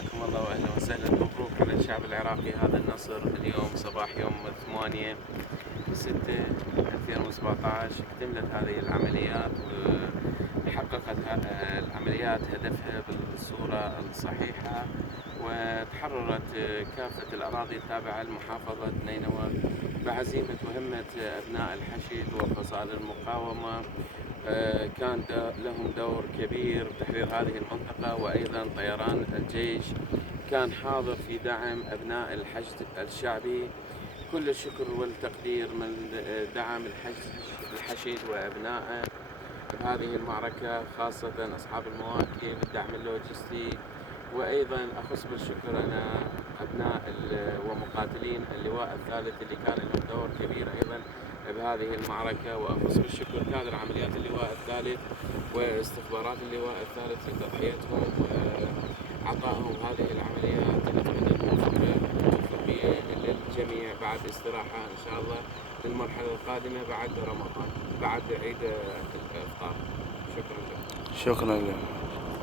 حياكم الله واهلا وسهلا. مبروك على الشعب العراقي هذا النصر اليوم صباح يوم 8/6/2017. اكتملت هذه العمليات وحققت العمليات هدفها بالصورة الصحيحة، وتحررت كافة الأراضي التابعة لمحافظة نينوى بعزيمة وهمة أبناء الحشد وفصائل المقاومة. كان لهم دور كبير بتحرير هذه المنطقة، وأيضا طيران الجيش كان حاضر في دعم أبناء الحشد الشعبي. كل الشكر والتقدير من دعم الحشد وأبنائه بهذه المعركة، خاصة أصحاب المواكب الدعم اللوجستي. وأيضا أخص بالشكر أنا أبناء ومقاتلين اللواء الثالث اللي كان لهم دور كبير أيضا بهذه المعركة، وأخص بالشكر كادر عمليات اللواء الثالث واستخبارات اللواء الثالث في تضحيتهم وعطائهم هذه العمليات. نتمنى الموفقية للجميع بعد استراحة إن شاء الله للمرحلة القادمة بعد رمضان، بعد عيد الإفطار. شكرا لكم. شكرا لك.